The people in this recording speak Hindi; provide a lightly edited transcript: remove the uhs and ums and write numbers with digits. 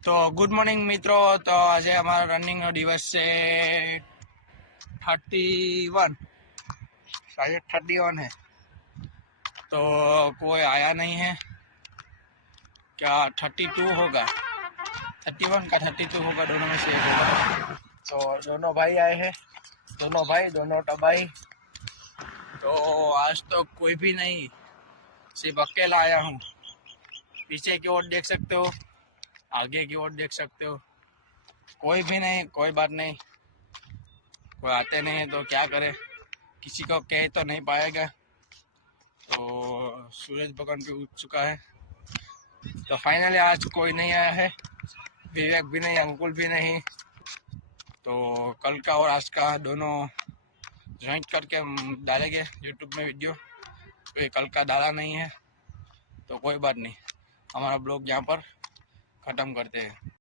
तो गुड मॉर्निंग मित्रों। तो आज हमारा रनिंग दिवस से 31 शायद 31 है। तो कोई आया नहीं है क्या? 32 होगा, 31 का 32 होगा, दोनों में से एक होगा। तो दोनों भाई आए हैं, दोनों भाई दोनों टबाई। तो आज तो कोई भी नहीं, सिर्फ अकेला आया हूँ। पीछे की ओर देख सकते हो, आगे की ओर देख सकते हो, कोई भी नहीं। कोई बात नहीं, कोई आते नहीं है तो क्या करे, किसी को कह तो नहीं पाएगा। तो सूरज भगवान भी उठ चुका है। तो फाइनली आज कोई नहीं आया है, विवेक भी नहीं, अंकुल भी नहीं। तो कल का और आज का दोनों ज्वाइंट करके हम डालेंगे यूट्यूब में वीडियो। तो ये कल का डाला नहीं है तो कोई बात नहीं, हमारा ब्लॉग यहाँ पर ख़त्म करते हैं।